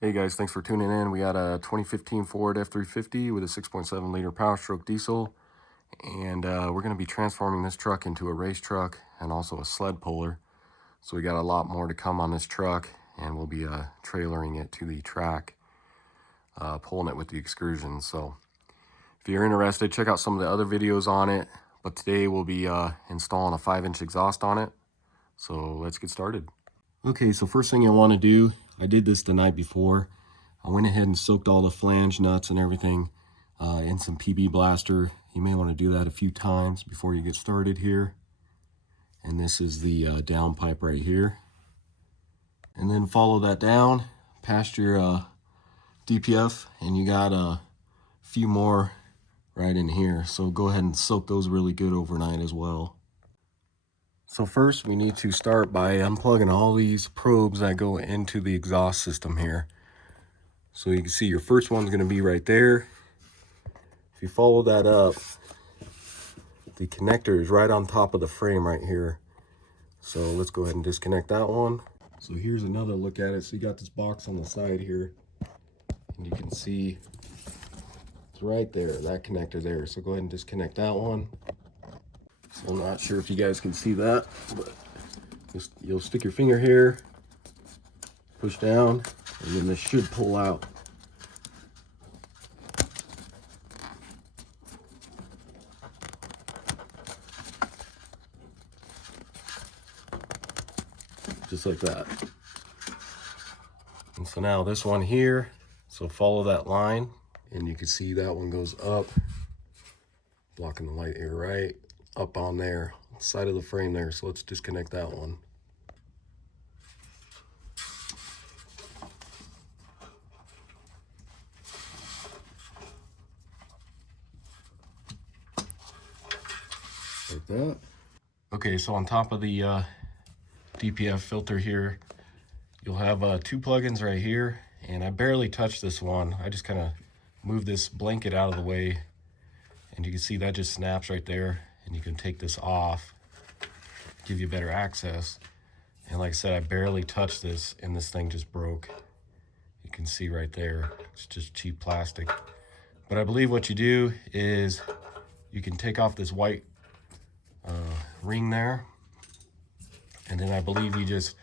Hey guys, thanks for tuning in. We got a 2015 Ford F350 with a 6.7 liter Power Stroke diesel, and we're going to be transforming this truck into a race truck and also a sled puller. So we got a lot more to come on this truck, and we'll be trailering it to the track, pulling it with the excursions. So if you're interested, check out some of the other videos on it. But today we'll be installing a 5-inch exhaust on it. So let's get started. Okay, so first thing I want to do, I did this the night before. I went ahead and soaked all the flange nuts and everything in some PB Blaster. You may want to do that a few times before you get started here. And this is the down pipe right here. And then follow that down past your DPF, and you got a few more right in here. So go ahead and soak those really good overnight as well. So first we need to start by unplugging all these probes that go into the exhaust system here. So you can see your first one's going to be right there. If you follow that up, the connector is right on top of the frame right here. So let's go ahead and disconnect that one. So here's another look at it. So you got this box on the side here, and you can see it's right there, that connector there. So go ahead and disconnect that one. So I'm not sure if you guys can see that, but just, you'll stick your finger here, push down, and then this should pull out. Just like that. And so now this one here, so follow that line, and you can see that one goes up, blocking the light here, right up on there, side of the frame there. So let's disconnect that one. Like that. Okay, so on top of the DPF filter here, you'll have 2 plugins right here, and I barely touched this one. I just kind of moved this blanket out of the way, and you can see that just snaps right there, and you can take this off, give you better access. And like I said, I barely touched this, and this thing just broke. You can see right there, it's just cheap plastic. But I believe what you do is you can take off this white ring there, and then I believe you just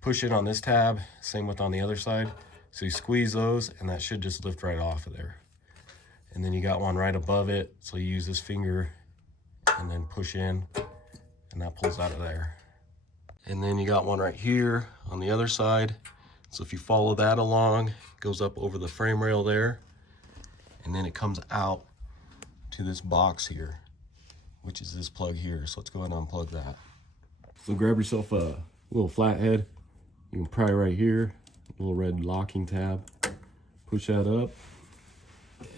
push it on this tab, same with on the other side. So you squeeze those, and that should just lift right off of there. And then you got one right above it, so you use this finger and then push in, and that pulls out of there. And then you got one right here on the other side. So if you follow that along, it goes up over the frame rail there, and then it comes out to this box here, which is this plug here. So let's go ahead and unplug that. So grab yourself a little flathead. You can pry right here, little red locking tab. Push that up,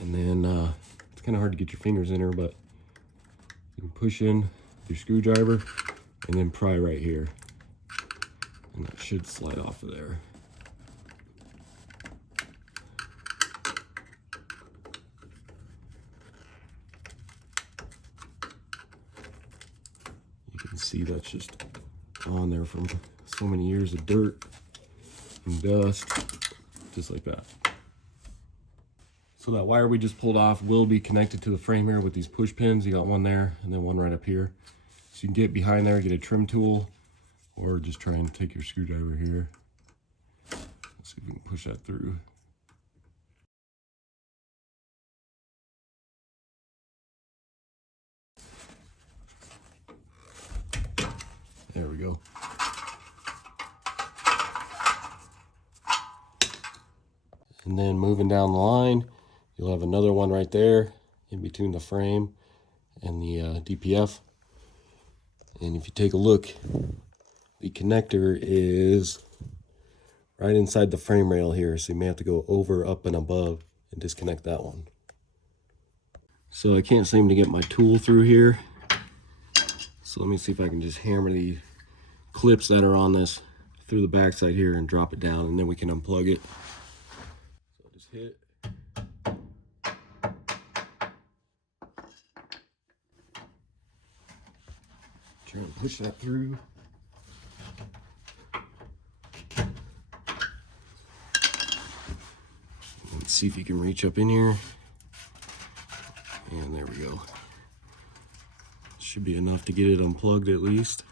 and then it's kind of hard to get your fingers in here, but you can push in your screwdriver and then pry right here, and that should slide off of there. You can see that's just on there from so many years of dirt and dust, just like that. So that wire we just pulled off will be connected to the frame here with these push pins. You got one there and then one right up here. So you can get behind there, get a trim tool, or just try and take your screwdriver here. Let's see if we can push that through. There we go. And then moving down the line, you'll have another one right there in between the frame and the DPF. And if you take a look, the connector is right inside the frame rail here. So you may have to go over, up, and above and disconnect that one. So I can't seem to get my tool through here. So let me see if I can just hammer the clips that are on this through the backside here and drop it down, and then we can unplug it. So just hit. Try and push that through. see if you can reach up in here. And there we go. Should be enough to get it unplugged at least.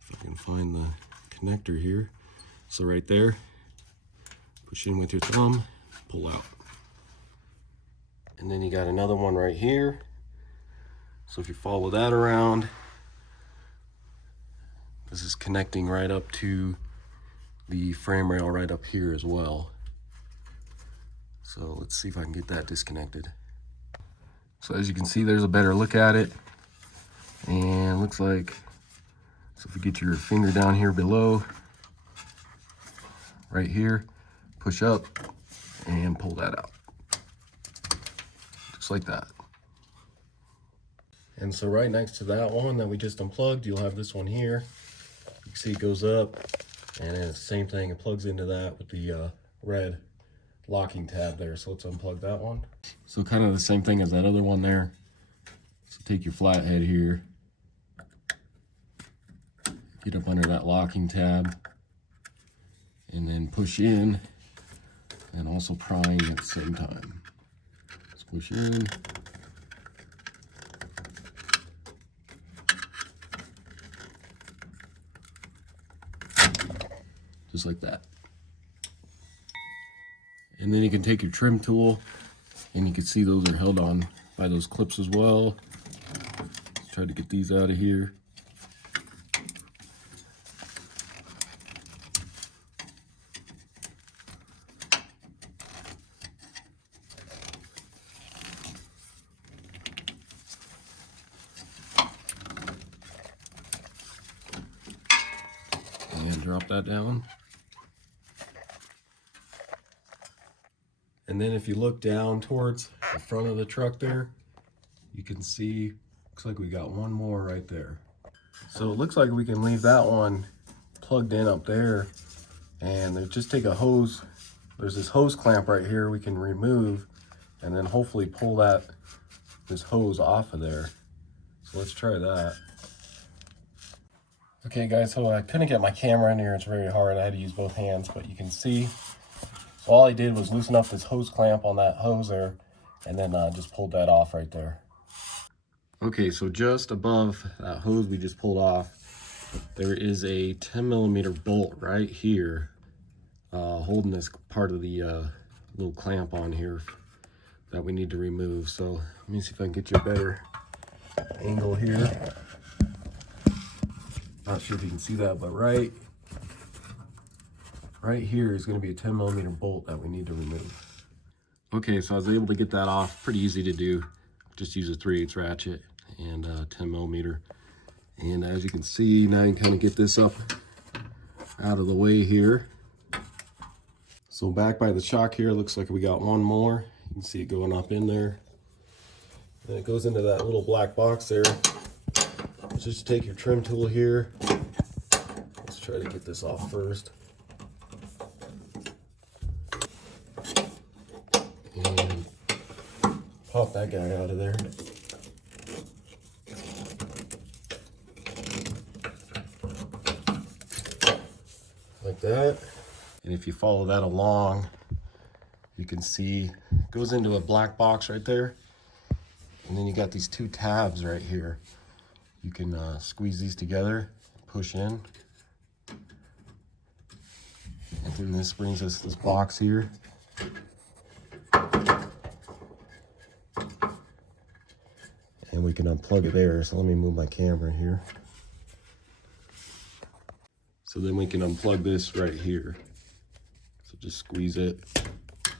If I can find the connector here. So right there, push in with your thumb, pull out. And then you got another one right here. So if you follow that around, this is connecting right up to the frame rail right up here as well. So let's see if I can get that disconnected. So as you can see, there's a better look at it. And looks like, so if you get your finger down here below, right here, push up and pull that out. Just like that. And so right next to that one that we just unplugged, you'll have this one here. You can see it goes up, and it's the same thing, it plugs into that with the red locking tab there. So let's unplug that one. So kind of the same thing as that other one there. So take your flathead here, get up under that locking tab, and then push in, and also prying at the same time. Let's push in. Just like that. And then you can take your trim tool, and you can see those are held on by those clips as well. Let's try to get these out of here. And drop that down. And then if you look down towards the front of the truck there, you can see, looks like we got one more right there. So it looks like we can leave that one plugged in up there, and just take a hose. There's this hose clamp right here we can remove, and then hopefully pull this hose off of there. So let's try that. Okay guys, so I couldn't get my camera in here, it's very hard, I had to use both hands, but you can see. So all I did was loosen up this hose clamp on that hose there, and then just pulled that off right there. Okay, so just above that hose we just pulled off, there is a 10mm bolt right here, holding this part of the little clamp on here that we need to remove. So let me see if I can get you a better angle here. Not sure if you can see that, but right here is going to be a 10mm bolt that we need to remove. Okay, so I was able to get that off. Pretty easy to do. Just use a 3/8 ratchet and 10mm. And as you can see, now you can kind of get this up out of the way here. So back by the shock here, looks like we got one more. You can see it going up in there. And it goes into that little black box there. Just take your trim tool here. Let's try to get this off first. And pop that guy out of there. Like that. And if you follow that along, you can see it goes into a black box right there. And then you got these two tabs right here. You can squeeze these together, push in. And then this brings us this box here. And we can unplug it there. So let me move my camera here. So then we can unplug this right here. So just squeeze it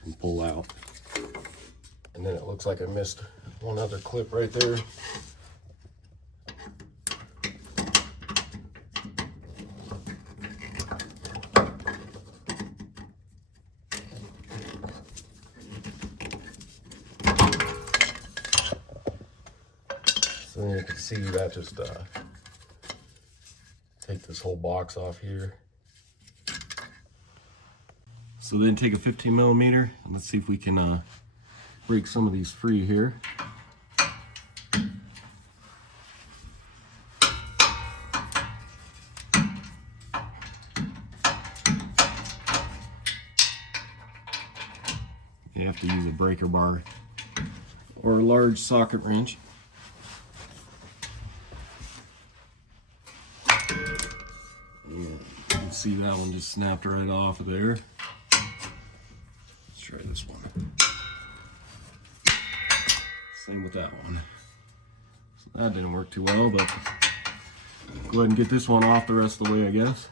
and pull out. And then it looks like I missed one other clip right there. So then you can see that just take this whole box off here. So then take a 15mm and let's see if we can break some of these free here. you have to use a breaker bar or a large socket wrench. And you can see that one just snapped right off of there. Let's try this one. Same with that one. So that didn't work too well, but go ahead and get this one off the rest of the way, I guess.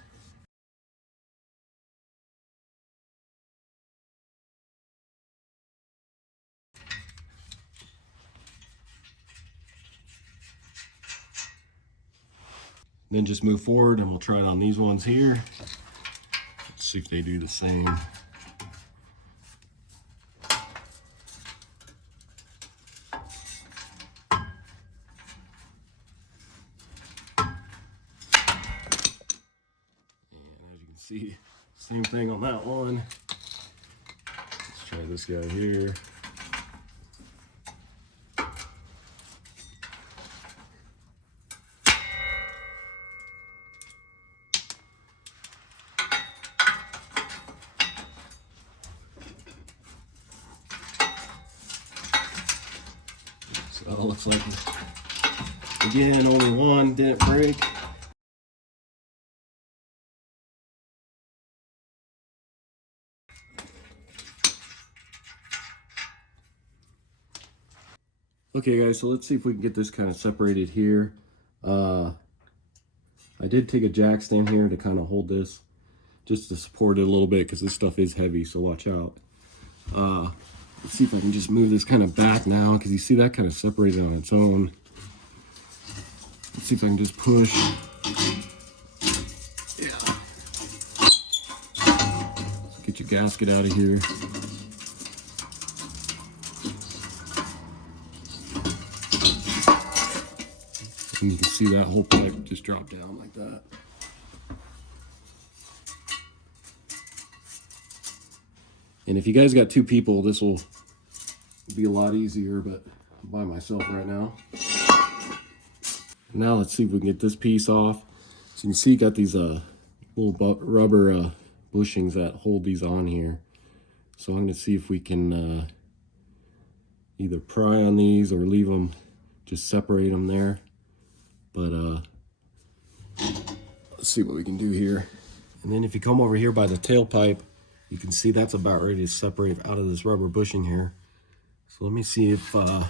Then just move forward and we'll try it on these ones here. Let's see if they do the same. See, same thing on that one. Let's try this guy here. So it looks like, again, only one didn't break. Okay guys, so let's see if we can get this kind of separated here. I did take a jack stand here to kind of hold this, just to support it a little bit because this stuff is heavy, so watch out. Let's see if I can just move this kind of back now because you see that kind of separated on its own. Let's see if I can just push. Yeah. Let's get your gasket out of here. And you can see that whole pipe just drop down like that. And if you guys got two people, this will be a lot easier, but I'm by myself right now. Now let's see if we can get this piece off. So you can see you got these little rubber bushings that hold these on here. So I'm going to see if we can either pry on these or leave them, just separate them there. But let's see what we can do here. And then if you come over here by the tailpipe, you can see that's about ready to separate out of this rubber bushing here. So let me see if I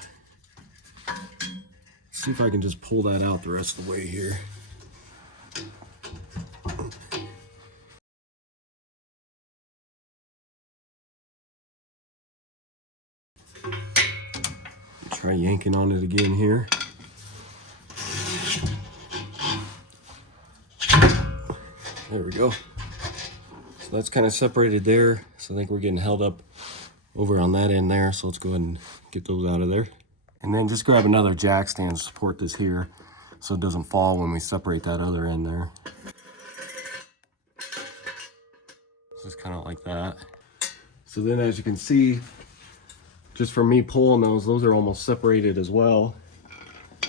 can just pull that out the rest of the way here. Try yanking on it again here. There we go. So that's kind of separated there. So I think we're getting held up over on that end there. So let's go ahead and get those out of there. And then just grab another jack stand to support this here so it doesn't fall when we separate that other end there. Just kind of like that. So then as you can see, just from me pulling those are almost separated as well.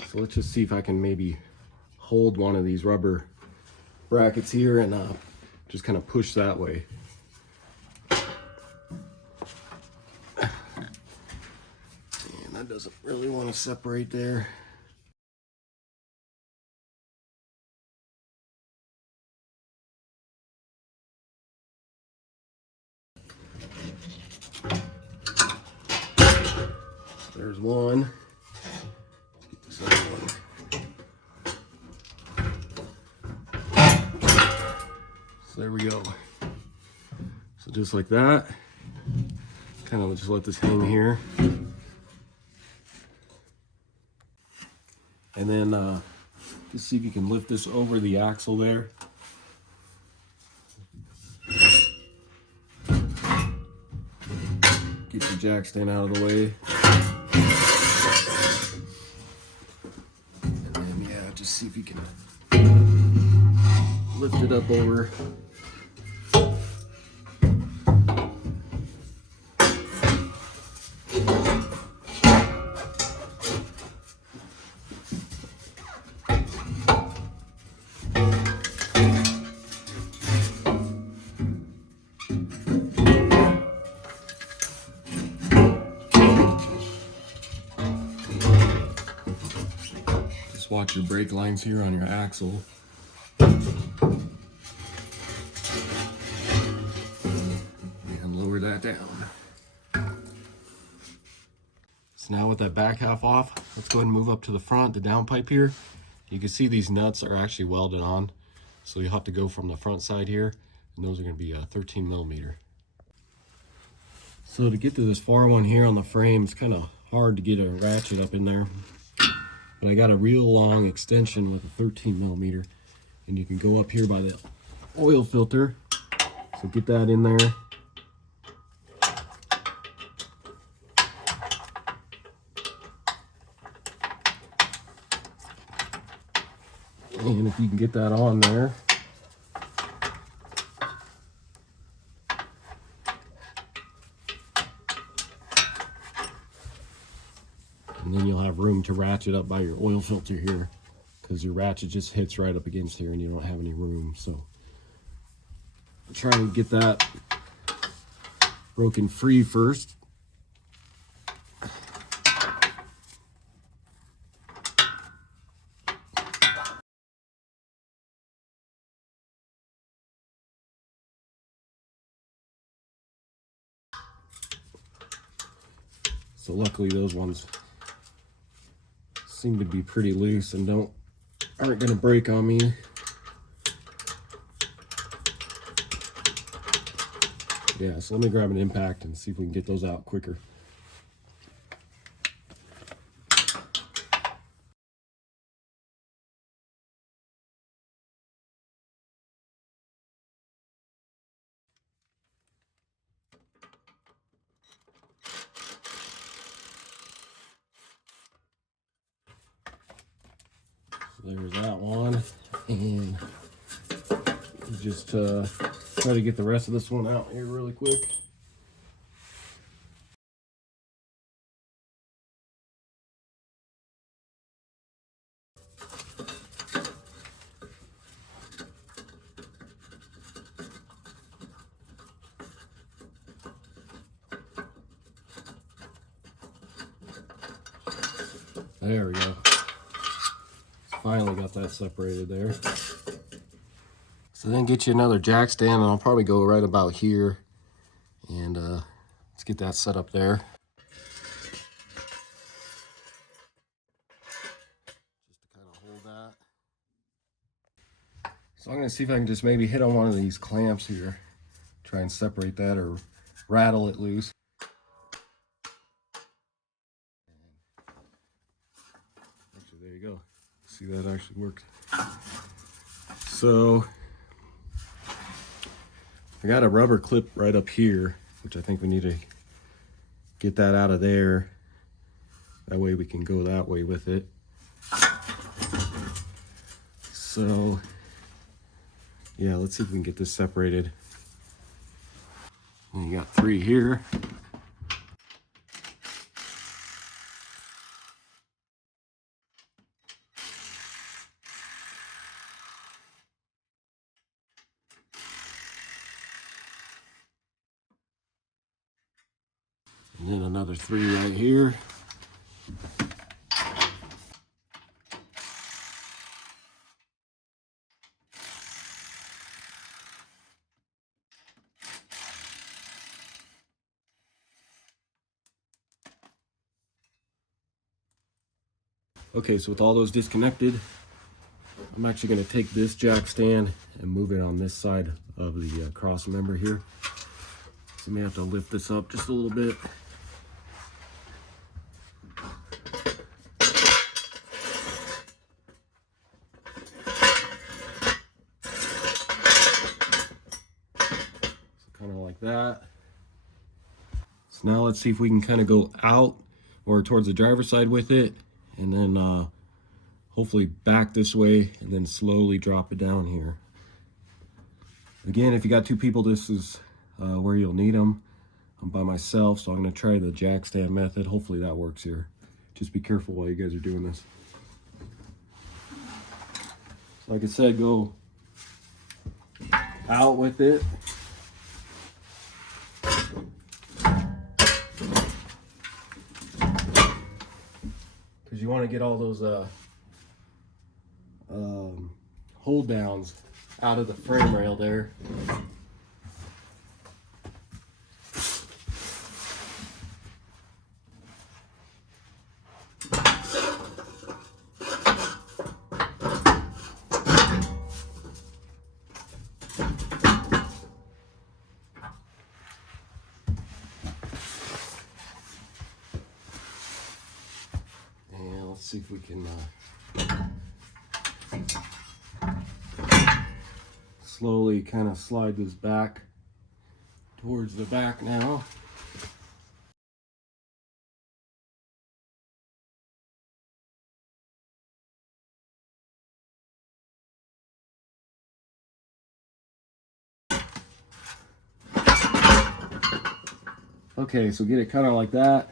So let's just see if I can maybe hold one of these rubber brackets here and just kind of push that way. And that doesn't really want to separate there. There's one. Let's get this other one. So there we go. So just like that, kind of just let this hang here. And then just see if you can lift this over the axle there. Get your jack stand out of the way. And then, yeah, just see if you can lift it up over. your brake lines here on your axle. And lower that down. So now with that back half off, let's go ahead and move up to the front, the downpipe here. You can see these nuts are actually welded on. So you'll have to go from the front side here, and those are going to be 13 millimeter. So to get to this far one here on the frame, it's kind of hard to get a ratchet up in there. But I got a real long extension with a 13 millimeter, and you can go up here by the oil filter. So get that in there. And if you can get that on there, and then you'll have room to ratchet up by your oil filter here, because your ratchet just hits right up against here and you don't have any room. So I'm trying to get that broken free first. So luckily those ones seem to be pretty loose and aren't going to break on me. Yeah, so let me grab an impact and see if we can get those out quicker. There's that one, and just try to get the rest of this one out here really quick. There we go. Finally got that separated there. So then get you another jack stand, and I'll probably go right about here, and let's get that set up there. Just to kind of hold that. So I'm going to see if I can just maybe hit on one of these clamps here, try and separate that or rattle it loose. Actually, there you go. See, that actually worked. So I got a rubber clip right up here, which I think we need to get that out of there. That way we can go that way with it. So yeah, let's see if we can get this separated. And you got 3 here. And then another 3 right here. Okay, so with all those disconnected, I'm actually going to take this jack stand and move it on this side of the cross member here. So I may have to lift this up just a little bit. Kind of like that. So now let's see if we can kind of go out or towards the driver's side with it, and then hopefully back this way and then slowly drop it down here. Again, if you got 2 people, this is where you'll need them. I'm by myself, so I'm going to try the jack stand method. Hopefully that works here. Just be careful while you guys are doing this. Like I said, go out with it. Because you want to get all those hold downs out of the frame rail there. And let's see if we can slowly kind of slide this back towards the back now. Okay, so get it kind of like that,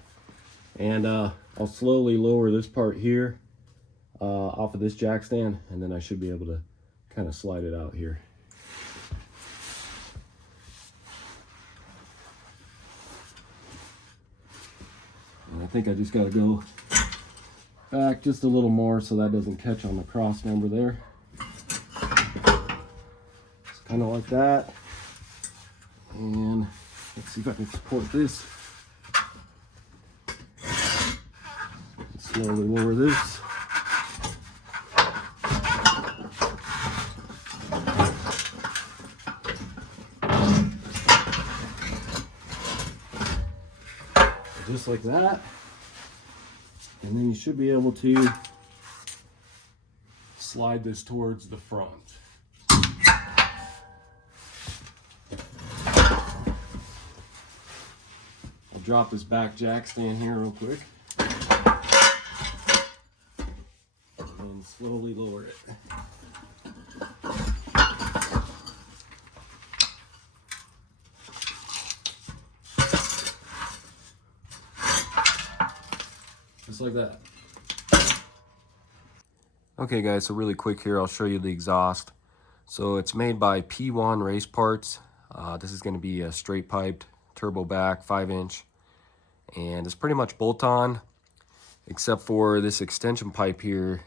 and I'll slowly lower this part here off of this jack stand, and then I should be able to kind of slide it out here. And I think I just got to go back just a little more so that doesn't catch on the cross member there. It's kind of like that. And let's see if I can support this. Slowly lower this. Just like that. And then you should be able to slide this towards the front. I'll drop this back jack stand here real quick and slowly lower it. Just like that. Okay guys, so really quick here, I'll show you the exhaust. So it's made by P1 Race Parts. This is going to be a straight piped turbo back 5-inch, and it's pretty much bolt on except for this extension pipe here.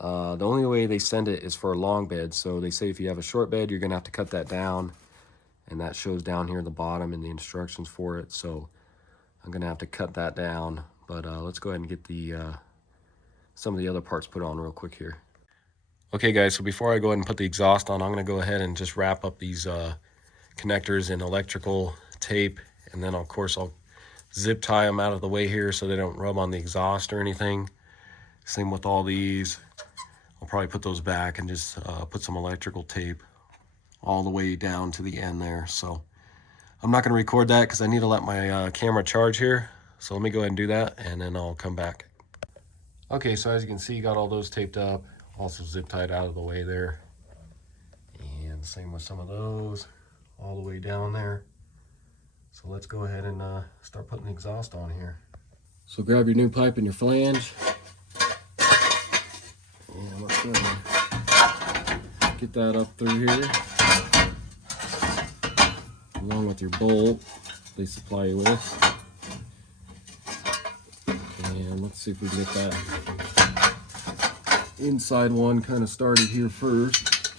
The only way they send it is for a long bed. So they say if you have a short bed, you're gonna have to cut that down, and that shows down here at the bottom in the instructions for it. So I'm gonna have to cut that down, but let's go ahead and get the some of the other parts put on real quick here. Okay guys, so before I go ahead and put the exhaust on, I'm gonna go ahead and just wrap up these connectors in electrical tape, and then of course I'll zip tie them out of the way here so they don't rub on the exhaust or anything. Same with all these. I'll probably put those back and just put some electrical tape all the way down to the end there. So I'm not going to record that because I need to let my camera charge here. So let me go ahead and do that, and then I'll come back. Okay, so as you can see, got all those taped up, also zip tied out of the way there. And same with some of those, all the way down there. So let's go ahead and start putting the exhaust on here. So grab your new pipe and your flange. And let's go ahead and get that up through here, along with your bolt they supply you with. And let's see if we can get that inside one kind of started here first.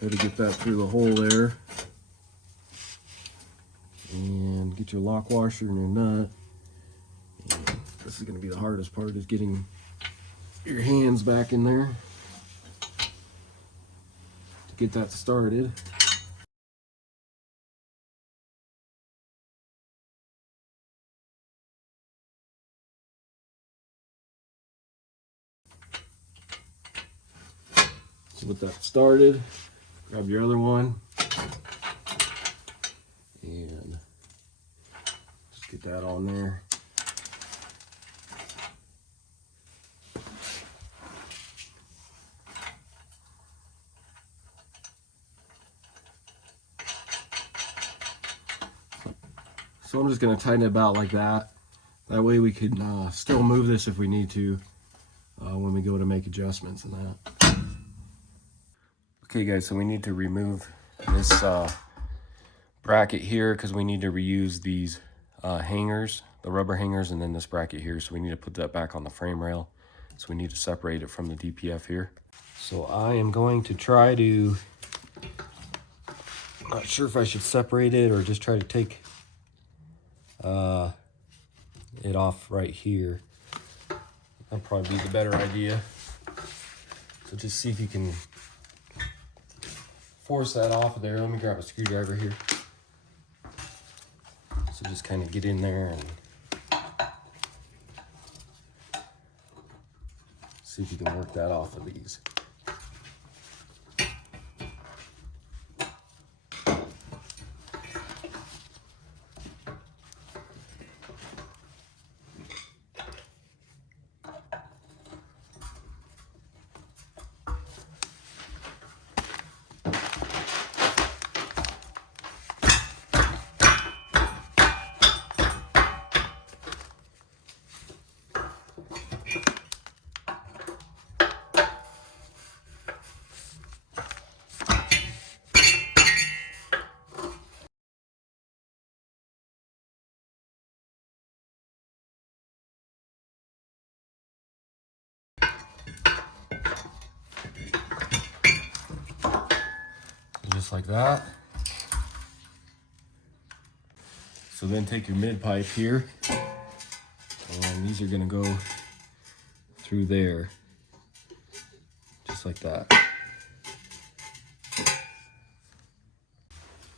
Try to get that through the hole there. And get your lock washer and your nut. And this is going to be the hardest part, is getting your hands back in there to get that started. So with that started, grab your other one and just get that on there. So I'm just going to tighten it about like that. That way we can still move this if we need to when we go to make adjustments and that. Okay guys, so we need to remove this bracket here because we need to reuse these hangers the rubber hangers and then this bracket here. So we need to put that back on the frame rail. So we need to separate it from the DPF here. So I am going to try to, not sure if I should separate it or just try to take it off right here. That'll probably be the better idea. So just see if you can force that off of there. Let me grab a screwdriver here. So just kind of get in there and see if you can work that off of these. Just like that. So then take your mid pipe here, and these are going to go through there, just like that.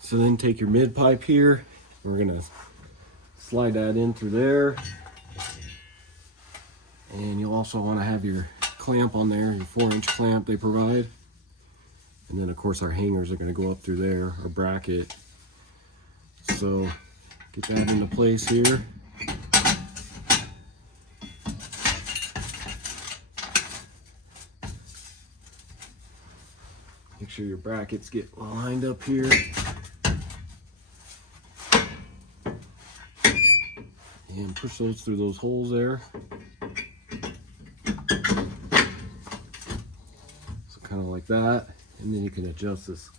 So then take your mid pipe here, we're going to slide that in through there, and you'll also want to have your clamp on there, your 4-inch clamp they provide. And then of course our hangers are going to go up through there, our bracket. So get that into place here. Make sure your brackets get lined up here. And push those through those holes there. So kind of like that. And then you can adjust this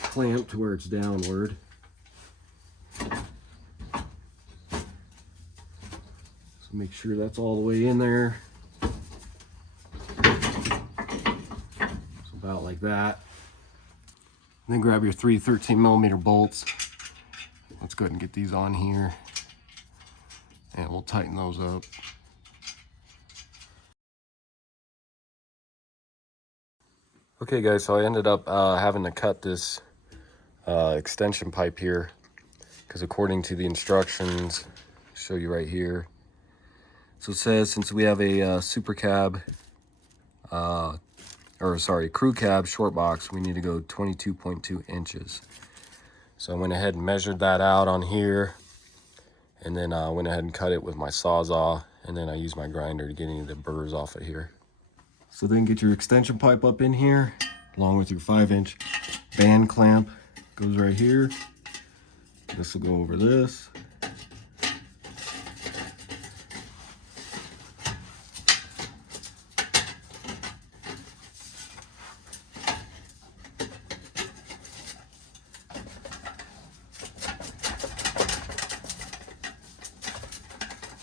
clamp to where it's downward. So make sure that's all the way in there. So about like that. And then grab your 3 13mm bolts. Let's go ahead and get these on here. And we'll tighten those up. Okay guys, so I ended up having to cut this extension pipe here because according to the instructions, I'll show you right here. So it says since we have a super cab, crew cab short box, we need to go 22.2 inches. So I went ahead and measured that out on here, and then I went ahead and cut it with my Sawzall, and then I used my grinder to get any of the burrs off of here. So then get your extension pipe up in here, along with your 5-inch band clamp. Goes right here. This will go over this.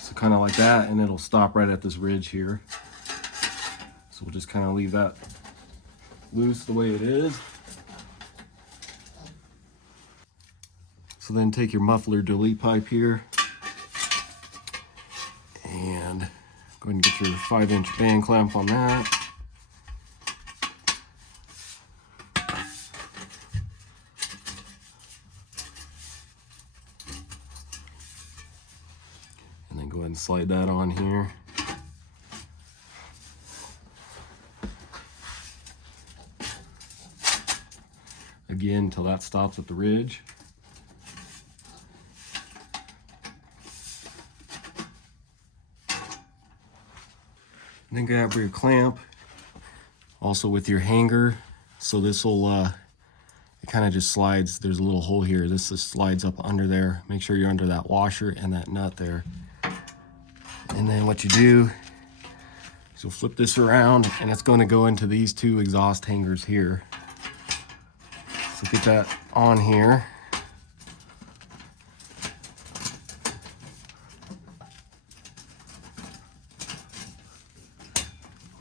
So kind of like that, and it'll stop right at this ridge here. So we'll just kind of leave that loose the way it is. So then take your muffler delete pipe here and go ahead and get your 5-inch band clamp on that. And then go ahead and slide that on here. Again, until that stops at the ridge. And then grab your clamp, also with your hanger. So this will, it kind of just slides. There's a little hole here. This just slides up under there. Make sure you're under that washer and that nut there. And then what you do is you'll flip this around, and it's going to go into these 2 exhaust hangers here. So get that on here.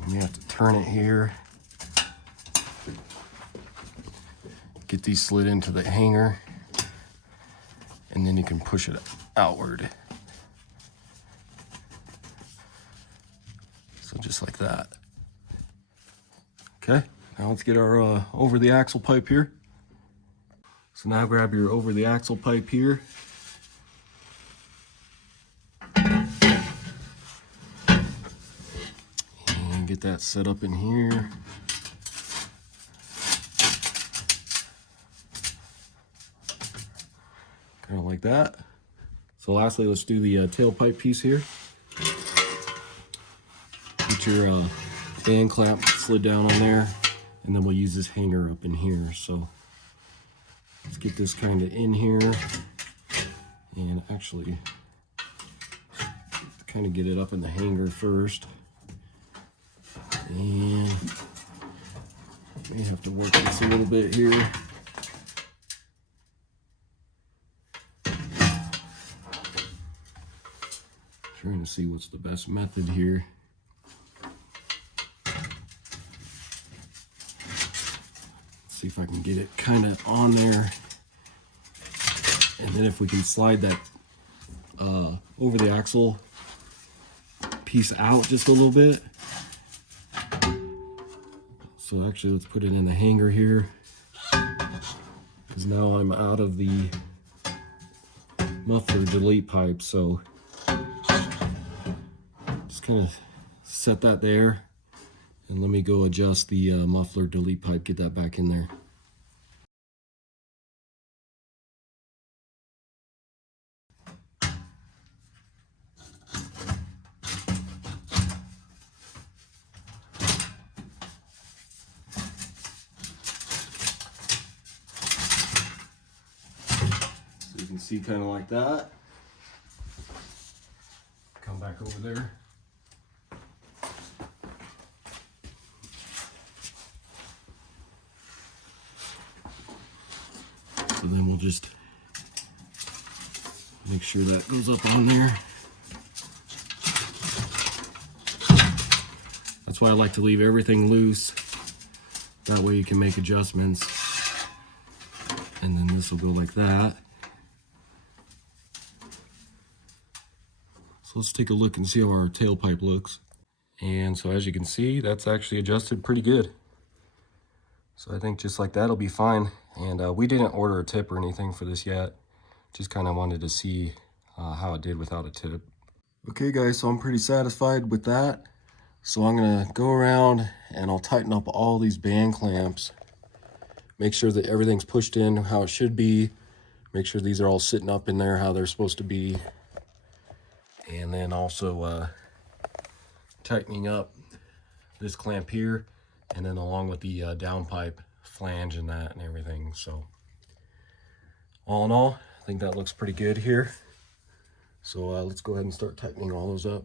And you have to turn it here. Get these slid into the hanger, and then you can push it outward. So just like that. Okay, now let's get our over the axle pipe here. So now grab your over the axle pipe here. And get that set up in here. Kind of like that. So lastly, let's do the tailpipe piece here. Get your band clamp slid down on there, and then we'll use this hanger up in here. So let's get this kind of in here, and actually kind of get it up in the hanger first. And may have to work this a little bit here. Trying to see what's the best method here. Let's see if I can get it kind of on there. And then if we can slide that over the axle piece out just a little bit. So actually let's put it in the hanger here, because now I'm out of the muffler delete pipe. So just kind of set that there, and let me go adjust the muffler delete pipe, get that back in there. So you can see kind of like that. Come back over there. So then we'll just make sure that goes up on there. That's why I like to leave everything loose. That way you can make adjustments. And then this will go like that. So let's take a look and see how our tailpipe looks. And so as you can see, that's actually adjusted pretty good. So I think just like that'll be fine. And we didn't order a tip or anything for this yet. Just kind of wanted to see how it did without a tip. Okay guys, so I'm pretty satisfied with that. So I'm gonna go around and I'll tighten up all these band clamps. Make sure that everything's pushed in how it should be. Make sure these are all sitting up in there how they're supposed to be. And then also tightening up this clamp here, and then along with the downpipe flange and that and everything. So all in all, I think that looks pretty good here. So let's go ahead and start tightening all those up.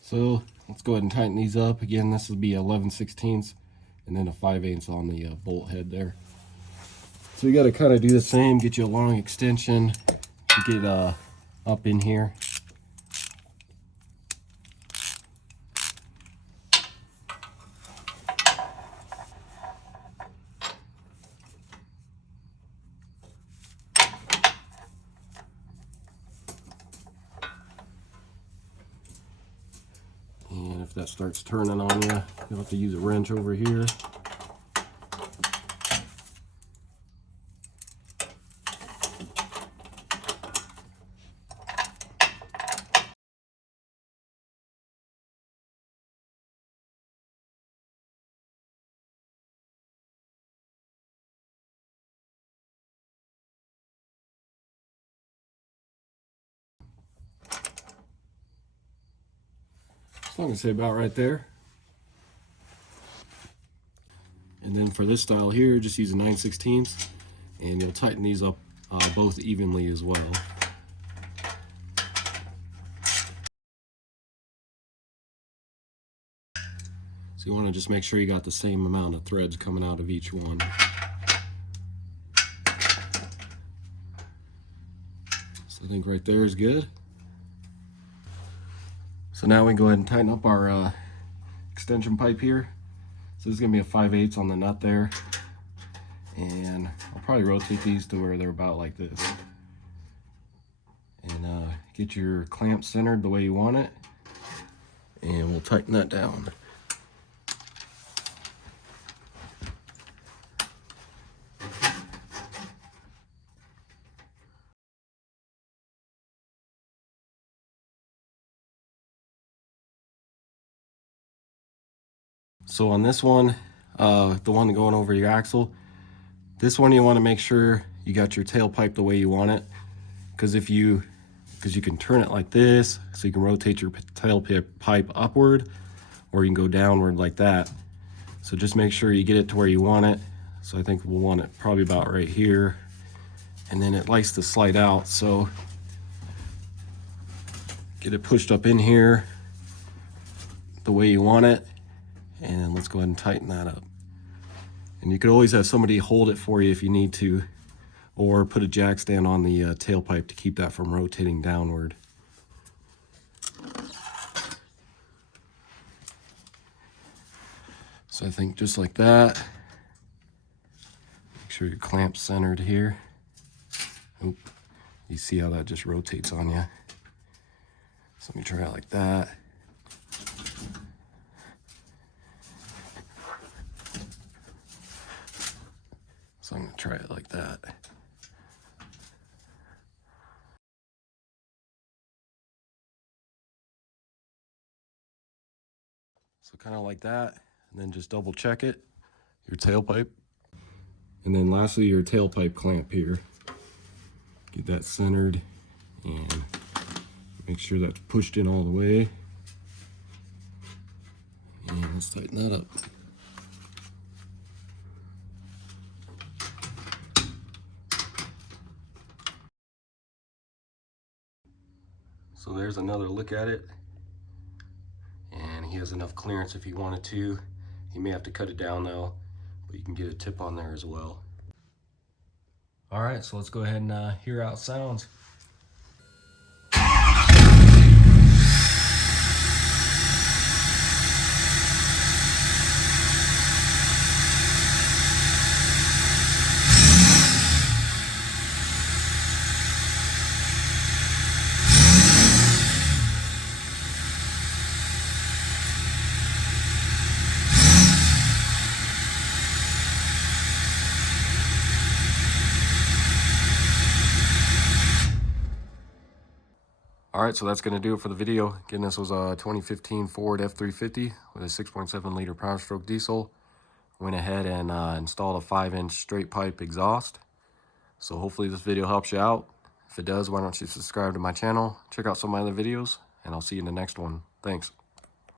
So let's go ahead and tighten these up. Again, this will be 11/16 and then a 5/8 on the bolt head there. So you got to kind of do the same, get you a long extension to get up in here. And if that starts turning on you, you'll have to use a wrench over here. I'm going to say about right there. And then for this style here, just use a 9/16, and you'll tighten these up both evenly as well. So you want to just make sure you got the same amount of threads coming out of each one. So I think right there is good. So now we can go ahead and tighten up our extension pipe here. So this is gonna be a 5/8 on the nut there. And I'll probably rotate these to where they're about like this. And get your clamp centered the way you want it. And we'll tighten that down. So on this one, the one going over your axle, this one you want to make sure you got your tailpipe the way you want it, because you can turn it like this, so you can rotate your tailpipe upward, or you can go downward like that. So just make sure you get it to where you want it. So I think we'll want it probably about right here, and then it likes to slide out, so get it pushed up in here the way you want it, and let's go ahead and tighten that up. And you could always have somebody hold it for you if you need to, or put a jack stand on the tailpipe to keep that from rotating downward. So I think just like that. Make sure your clamp's centered here. Oop. You see how that just rotates on you. So let me try it like that. So I'm gonna try it like that. So kind of like that, and then just double check it, your tailpipe. And then lastly, your tailpipe clamp here. Get that centered and make sure that's pushed in all the way. And let's tighten that up. So there's another look at it. And he has enough clearance if he wanted to. He may have to cut it down though, but you can get a tip on there as well. All right, so let's go ahead and hear how it sounds. All right, so that's going to do it for the video. Again, this was a 2015 Ford F350 with a 6.7 liter powerstroke diesel. Went ahead and installed a 5-inch straight pipe exhaust. So hopefully this video helps you out. If it does, why don't you subscribe to my channel, check out some of my other videos, and I'll see you in the next one. Thanks.